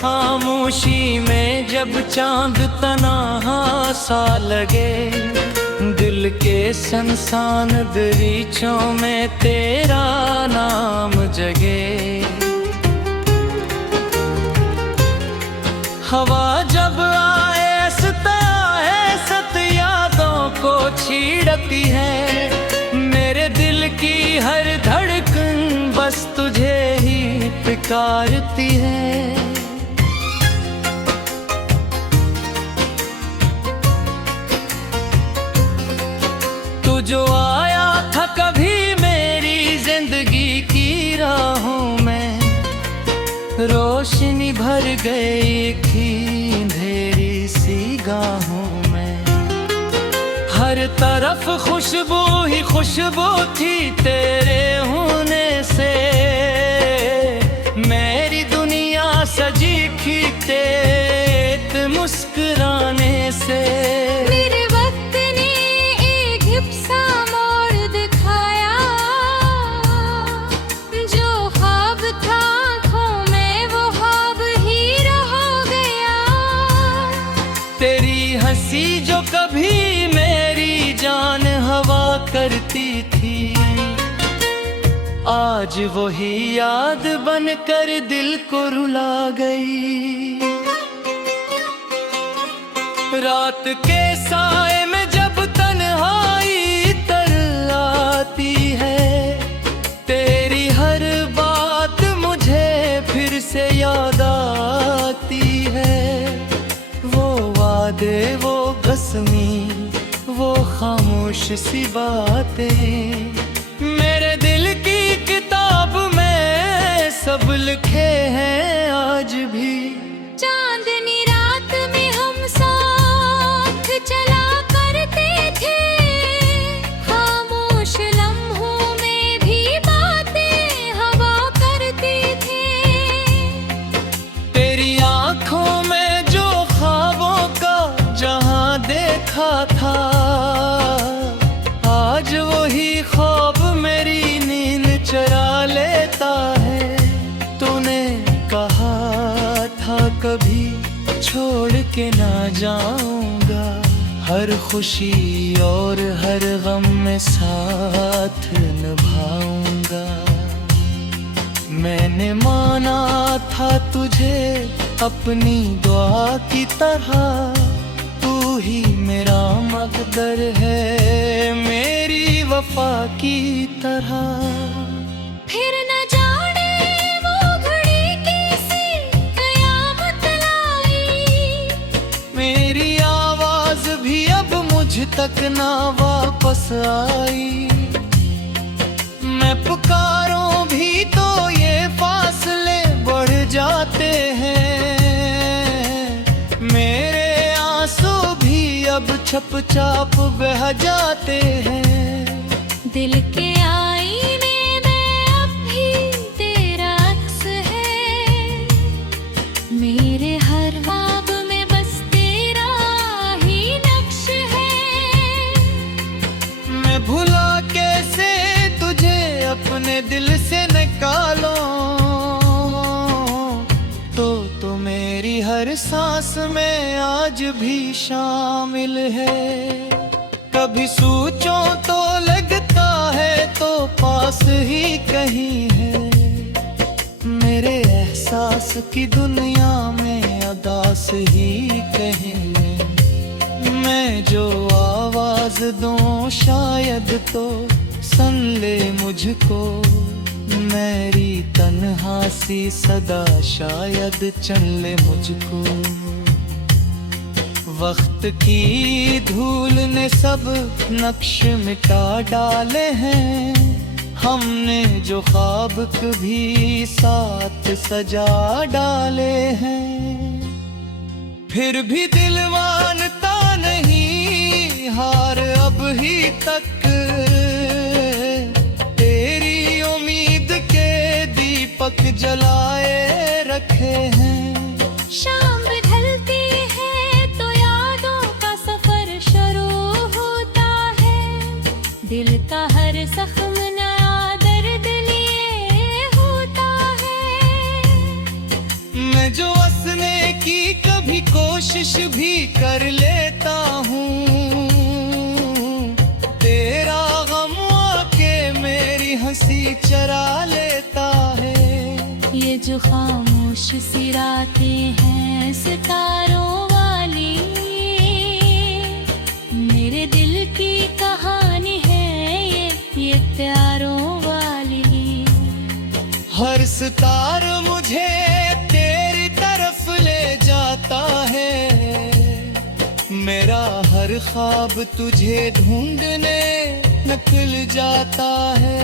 खामोशी में जब चांद तन्हा सा लगे, दिल के संसान दरीचों में तेरा नाम जगे। हवा जब आए सत यादों को छीड़ती है, मेरे दिल की हर धड़कन बस तुझे ही पुकारती है। तू जो आया था कभी मेरी जिंदगी की राहों में, रोशनी भर गई थी अंधेरी सी गाहों में। हर तरफ खुशबू ही खुशबू थी तेरे होने से, मेरी दुनिया सजी थी तेरे मुस्कुराने से। मेरे वक्त ने एक हिप्सा मोड़ दिखाया, जो ख्वाब था आँखों में वो ख्वाब ही रह गया। तेरी हंसी जो कभी मेरी जान हवा करती थी, आज वही याद बनकर दिल को रुला गई। रात के साए में जब तन्हाई तर आती है, तेरी हर बात मुझे फिर से याद आती है। वो वादे, वो कसमी, वो खामोश सी बातें, मेरे दिल की किताब में सब लिखे हैं आज भी। चांदनी रात में हम साथ चला करते थे, खामोश लम्हों में भी बातें हवा करते थे। तेरी आंखों में जो ख्वाबों का जहां देखा था, आज वही ख्वाब मेरी नींद चुरा लेता है। तूने कहा था कभी छोड़ के ना जाऊंगा, हर खुशी और हर गम में साथ निभाऊंगा। मैंने माना था तुझे अपनी दुआ की तरह, तू ही मेरा मकदर है मेरी वफा की तरह। फिर न जाने वो घड़ी कैसी कयामत लाई, मेरी आवाज भी अब मुझ तक ना वापस आई। मैं पुकारूं भी तो ये फासले बढ़ जाते हैं, मेरे आंसू भी अब छप छाप बह जाते हैं। दिल के आईने में अब भी तेरा अक्स है, मेरे हर ख्वाब में बस तेरा ही नक्श है। मैं भुला कैसे तुझे अपने दिल से निकालूं, तो मेरी हर सांस में आज भी शामिल है। कभी सोचूं तो लगता है तो पास ही कहीं है, मेरे एहसास की दुनिया में अदास ही कहीं। मैं जो आवाज दूं शायद तो सुन ले मुझको, मेरी तन्हा सी सदा शायद चन ले मुझको। वक्त की धूल ने सब नक्श मिटा डाले हैं, हमने जो ख्वाब कभी साथ सजा डाले हैं। फिर भी दिल मानता नहीं हार अब ही तक, तेरी उम्मीद के दीपक जलाए रखे हैं। शाम ढलती है तो यादों का सफर शुरू होता है, दिल का हर जख्म नया दर्द लिए होता है। मैं जो कोशिश भी कर लेता हूँ, तेरा गम आके मेरी हंसी चरा लेता है। ये जो खामोश सी रातें हैं सितारों वाली, मेरे दिल की कहानी है ये प्यारों वाली। हर सितार मुझे तेरी तरफ ले जाता है, मेरा हर ख्वाब तुझे ढूंढने निकल जाता है।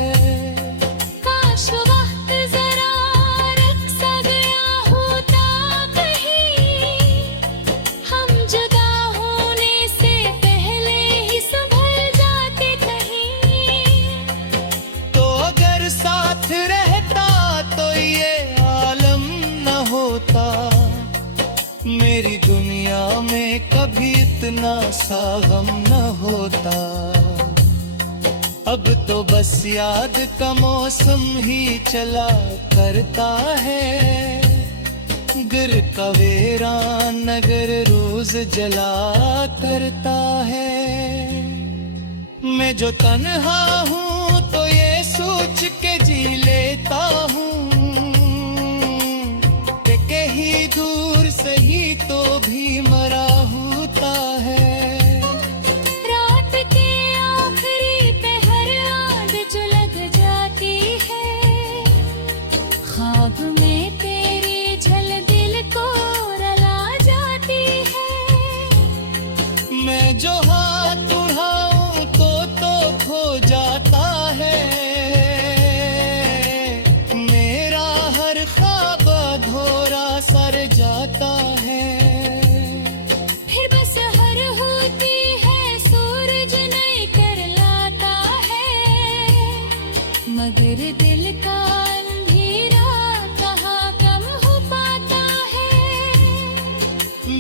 काश वक्त जरा रुक सा गया होता कहीं, हम जुदा होने से पहले ही संभल जाते कहीं। तो अगर साथ रहता तो ये आलम न होता, मेरी दुनिया में कभी इतना सा गम न होता। अब तो बस याद का मौसम ही चला करता है, गिर का वीरान नगर रोज जला करता है। मैं जो तन्हा हूँ तो ये सोच के जी लेता हूँ कि कहीं दूर सही तो भी मरा होता है। रात के आखिरी पहर आग जो लग जाती है, ख्वाब में तेरी झल दिल को रुला जाती है। मैं जो हाथ उठाऊं तो खो जाता है, मेरा हर ख्वाब अधूरा सर जाता है। फिर बस हर होती है सूरज नहीं कर लाता है, मगर दिल का अंधेरा कहाँ कम हो पाता है।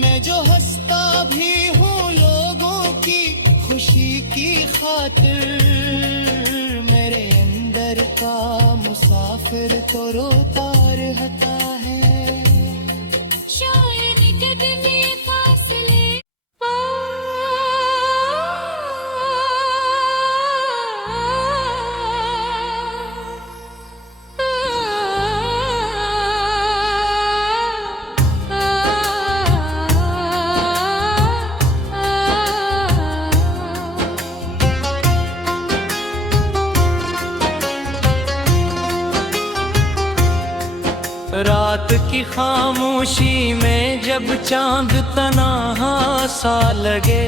मैं जो हंसता भी हूँ लोगों की खुशी की खातिर, मेरे अंदर का मुसाफिर तो रोता रहता है। शायर कदमे फासले रात की खामोशी में जब चांद तन्हा सा लगे,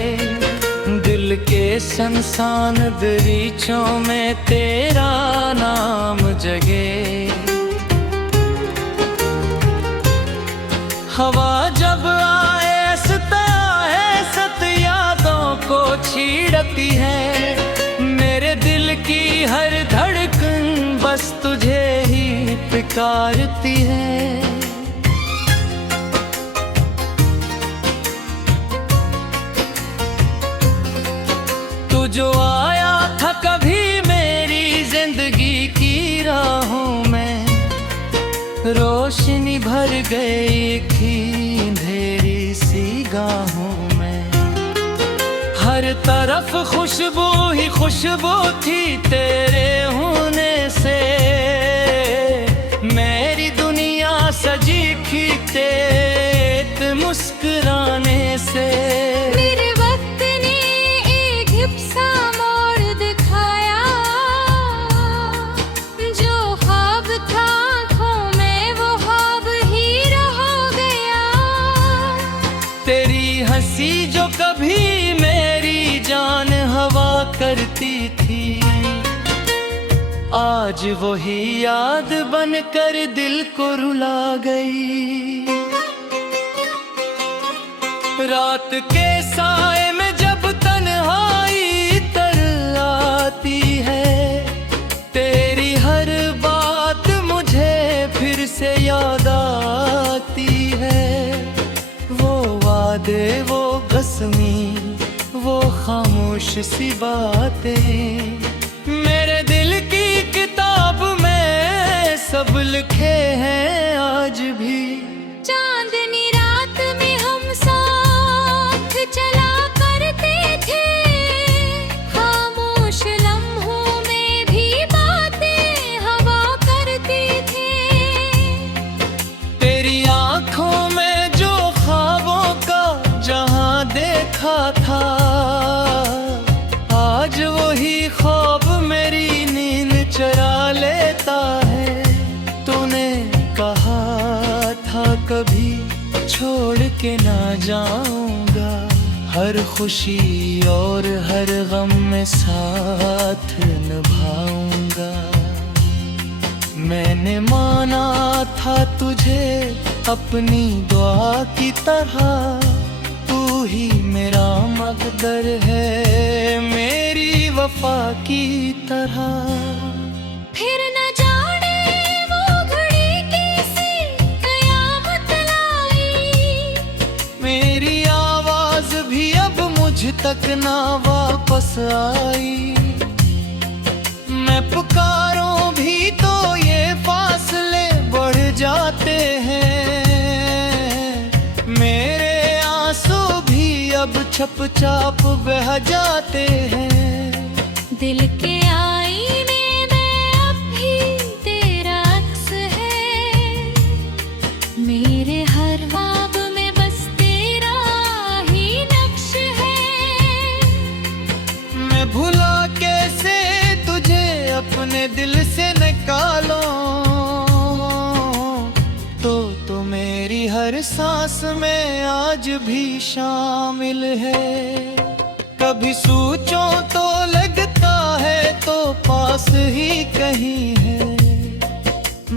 दिल के संसान दरीचों में तेरा नाम जगे। हवा जब आए सत यादों को छीड़ती है, मेरे दिल की हर धड़कन बस तुझे ही पुकारती है। तू जो आया था कभी मेरी जिंदगी की राहों में, रोशनी भर गई थी अंधेरी सी गाहों में। हर तरफ खुशबू ही खुशबू थी तेरे होने से, मेरी दुनिया सजी थी तेरे मुस्कुराने से। मेरे वक्त ने एक हिप्सा मोड़ दिखाया, जो ख्वाब था आँखों में वो ख्वाब ही रह गया। तेरी हंसी जो कभी मेरी जान हवा करती थी, आज वही याद बनकर दिल को रुला गई। रात के साए में जब तन्हाई तर आती है, तेरी हर बात मुझे फिर से याद आती है। वो वादे, वो कसमी, वो खामोश सी बातें, मेरे दिल की किताब में सब लिखे हैं आज भी। चांदनी रात में हम साथ छोड़ के ना जाऊंगा, हर खुशी और हर गम में साथ निभाऊंगा। मैंने माना था तुझे अपनी दुआ की तरह, तू ही मेरा मकदर है मेरी वफा की तरह। फिर न जाने वो घड़ी कैसी कयामत लाई, मेरी आवाज भी अब मुझ तक ना वापस आई। मैं पुकारूं भी तो ये फासले बढ़ जाते हैं, मेरे आंसू भी अब छप छाप बह जाते हैं। दिल के आईने में अब भी तेरा अक्स है, मेरे हर ख्वाब में बस तेरा ही नक्श है। मैं भुला कैसे तुझे अपने दिल से निकालूं, तो मेरी हर सांस में आज भी शामिल है। कभी सोचूं तो लगता है तो पास ही कहीं है,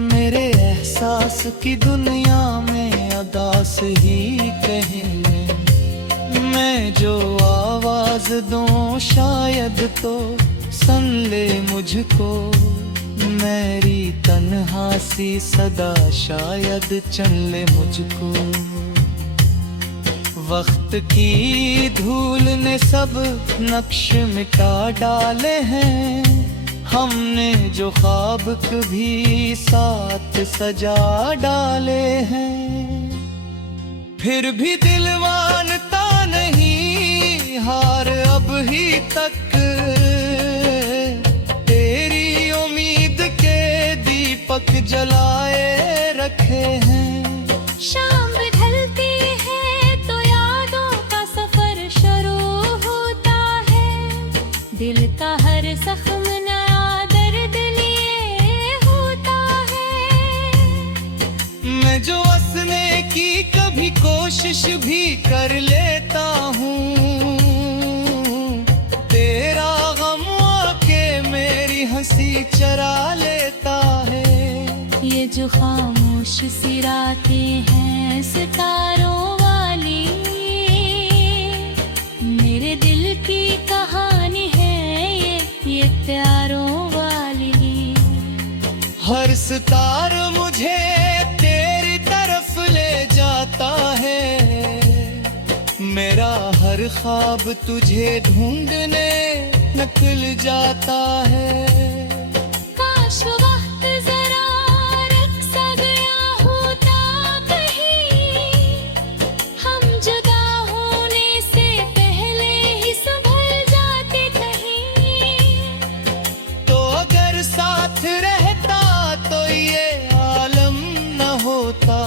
मेरे एहसास की दुनिया में अदास ही कहीं है। मैं जो आवाज दूं शायद तो सुन ले मुझको, मेरी तन्हा सी सदा शायद चन ले मुझको। वक्त की धूल ने सब नक्श मिटा डाले हैं, हमने जो ख्वाब कभी साथ सजा डाले हैं। फिर भी दिल मानता नहीं हार अब ही तक, तेरी उम्मीद के दीपक जलाए रखे हैं। शाम ढलती है तो यादों का सफर शुरू होता है, दिल का हर जख्म नया दर्द लिए होता है। मैं जो हंसने की कभी कोशिश भी कर लेता हूँ, तेरा गम आके मेरी हंसी चरा लेता है। ये जो खामोश सी रातें हैं सितारों वाली, मेरे दिल की कहानी है ये प्यारों वाली। हर सितार मुझे तेरी तरफ ले जाता है, मेरा हर ख्वाब तुझे ढूंढने निकल जाता है। काश वक्त जरा रुक सा गया होता कहीं, हम जुदा होने से पहले ही संभल जाते कहीं। तो अगर साथ रहता तो ये आलम न होता,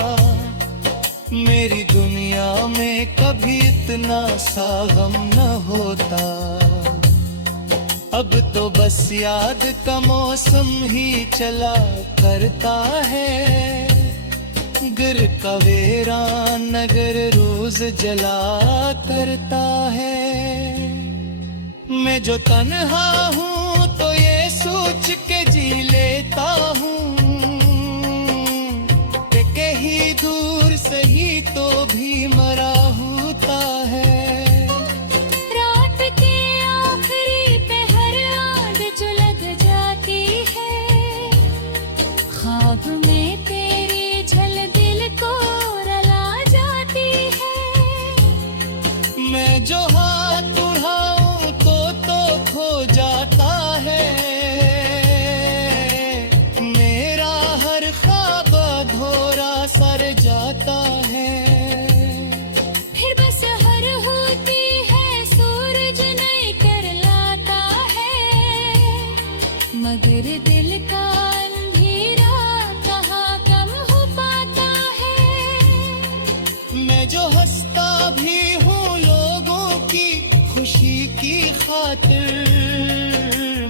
मेरी दुनिया में कभी इतना सा गम न होता। अब तो बस याद का मौसम ही चला करता है, गिर का वीरान नगर रोज जला करता है। मैं जो तन्हा हूँ तो ये सोच के जी लेता हूँ, कि कहीं दूर सही तो भी मरा होता है। रात के आखिरी पहर आग जो लग जाती है, ख्वाब में तेरी झल दिल को रुला जाती है। मैं जो हाथ उठाऊं तो खो जाता है, मेरा हर ख्वाब अधूरा सर जाता है। फिर बस हर होती है सूरज नई कर लाता है, मगर दिल का अंधेरा कहाँ कम हो पाता है। मैं जो हंसता भी हूँ लोगों की खुशी की खातिर,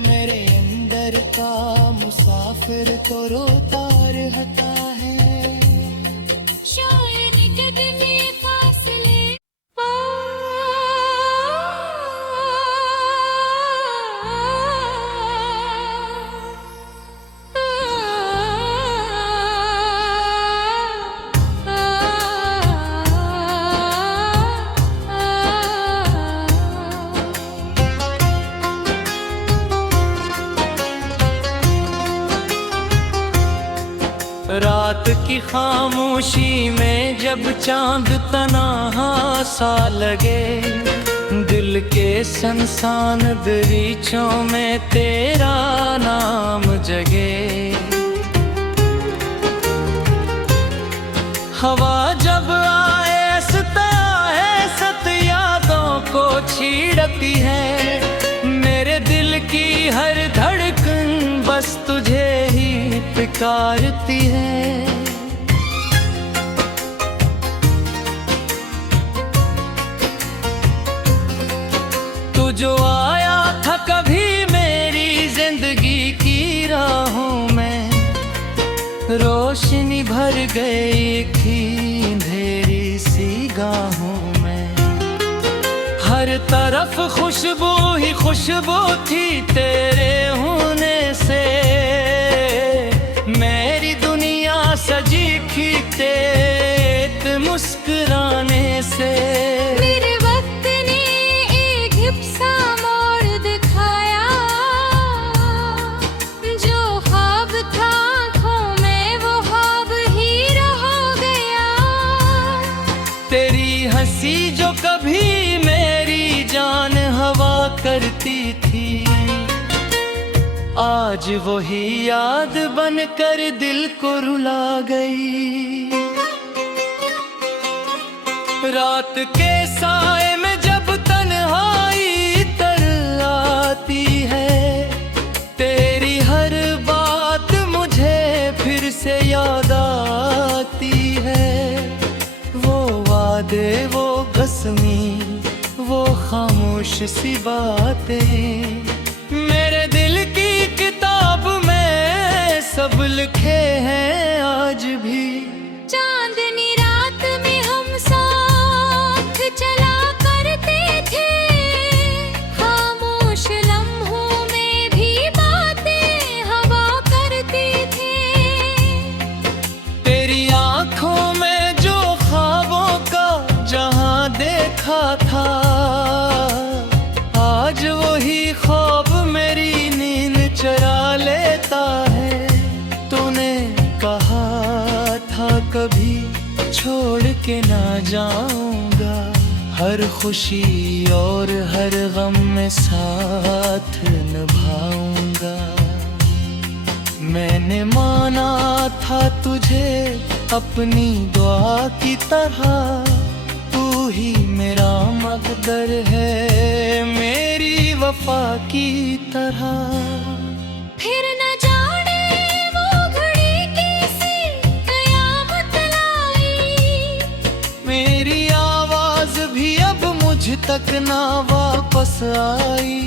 मेरे अंदर का मुसाफिर तो रोता रहता है। शायद कि दुनिया रात की खामोशी में जब चांद तन्हा सा लगे, दिल के संसान दरीचों में तेरा नाम जगे। हवा जब आए सत यादों को छीड़ती है, मेरे दिल की हर धड़कन बस तुझे ही पुकारती है। तू जो आया था कभी मेरी जिंदगी की राहों में, रोशनी भर गई थी अंधेरी सी गाहों में। हर तरफ खुशबू ही खुशबू थी तेरे होने से, मेरी दुनिया सजी थी तेरे मुस्कुराने से। मेरे वक्त ने एक हिप्सा मोड़ दिखाया, जो ख्वाब था आँखों में वो ख्वाब ही रह गया। तेरी हंसी जो कभी मेरी जान हवा करती थी, आज वही याद बनकर दिल को रुला गई। रात के साए में जब तन्हाई तर आती है, तेरी हर बात मुझे फिर से याद आती है। वो वादे, वो कसमी, वो खामोश सी बातें, मेरे दिल की किताब में सब लिखे हैं आज भी। चांदनी रात में हम साथ चला करते थे, खामोश लम्हों में भी बातें हवा करते थे। तेरी आंखों में जो ख्वाबों का जहां देखा था, आज वही ख्वाब मेरी नींद चुरा लेता है। तूने कहा था कभी छोड़ के ना जाऊंगा, हर खुशी और हर गम में साथ निभाऊंगा। मैंने माना था तुझे अपनी दुआ की तरह, तू ही मेरा मकदर है मेरी वफा की तरह। फिर न जाने वो घड़ी कैसी कयामत लाई, मेरी आवाज भी अब मुझ तक ना वापस आई।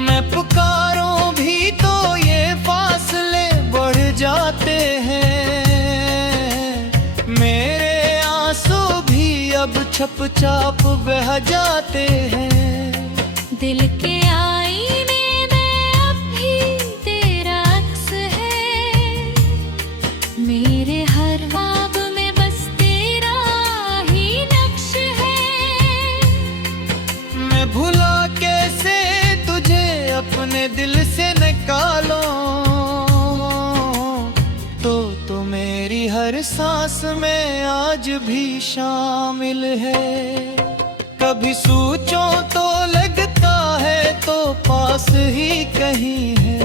मैं पुकारूं भी तो ये फासले बढ़ जाते हैं, मेरे आंसू भी अब छप छाप बह जाते हैं। दिल के आईने में अब भी तेरा अक्स है, मेरे हर ख्वाब में बस तेरा ही नक्श है। मैं भुला कैसे तुझे अपने दिल से निकालूं, तो मेरी हर सांस में आज भी शामिल है। कभी सोचूं तो लगता है तो पास ही कहीं है,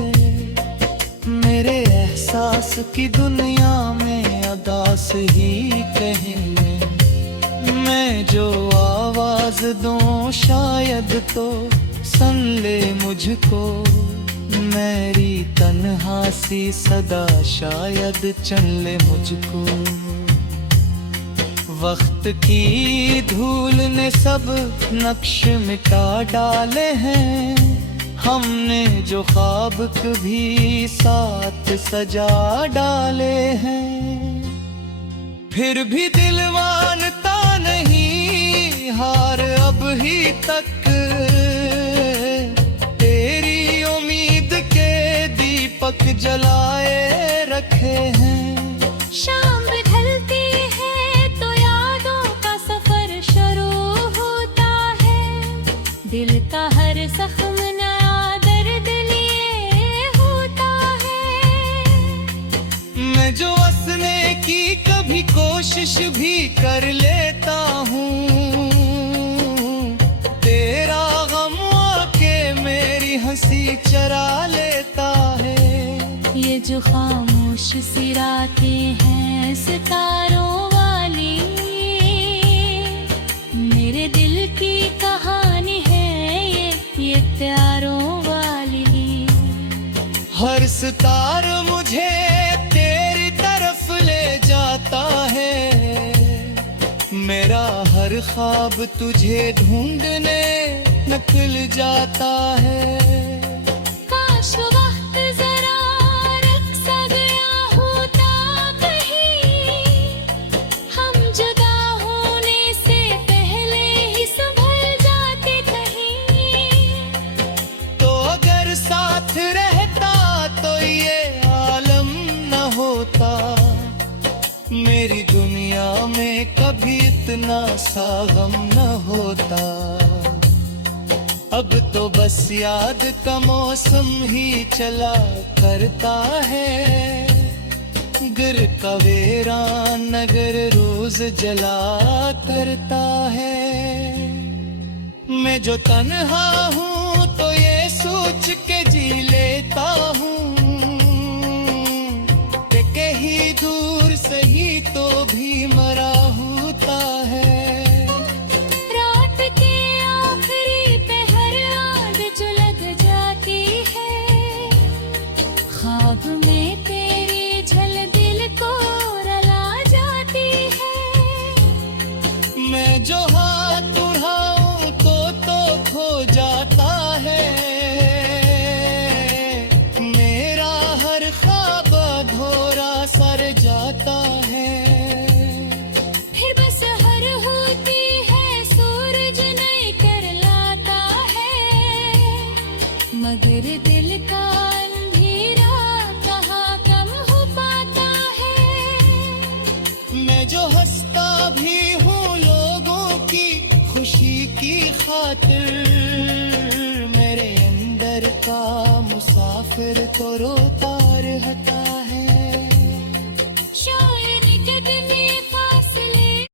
मेरे एहसास की दुनिया में अदास ही कहीं है। मैं जो आवाज दूं शायद तो सुन ले मुझको, मेरी तन्हा सी सदा शायद चन ले मुझको। वक्त की धूल ने सब नक्श मिटा डाले हैं, हमने जो ख्वाब कभी साथ सजा डाले हैं। फिर भी दिल मानता नहीं हार अब ही तक, तेरी उम्मीद के दीपक जलाए रखे हैं। शाम ढलती है तो यादों का सफर शुरू होता है, दिल का हर जख्म नया दर्द लिए होता है। मैं जो कोशिश भी कर लेता हूँ, तेरा गम आके मेरी हंसी चरा लेता है। ये जो खामोश सी रातें हैं सितारों वाली, मेरे दिल की कहानी है ये प्यारों वाली। हर सितार मुझे तेरी तरफ ले जाता है, मेरा हर ख्वाब तुझे ढूंढने निकल जाता है। काश वक्त जरा रुक सा गया होता कहीं, हम जुदा होने से पहले ही संभल जाते कहीं। तो अगर साथ रहता तो ये आलम न होता, मेरी दुनिया में कभी इतना सा गम न होता। अब तो बस याद का मौसम ही चला करता है, गिर का वीरान नगर रोज जला करता है। मैं जो तन्हा हूँ तो ये सोच के जी लेता हूँ कि कहीं दूर सही तो भी मरा होता है। रात के आखिरी पहर आग जो लग जाती है, ख्वाब में तेरी झल दिल को रुला जाती है। मैं जो हाथ उठाऊं तो खो जाता है, मेरा हर ख्वाब अधूरा सर जाता है। फिर बस हर होती है सूरज नए कर लाता है, मगर दिल का अंधेरा कहाँ कम हो पाता है। मैं जो हंसता भी हूँ लोगों की खुशी की खातिर, मेरे अंदर का मुसाफिर तो रो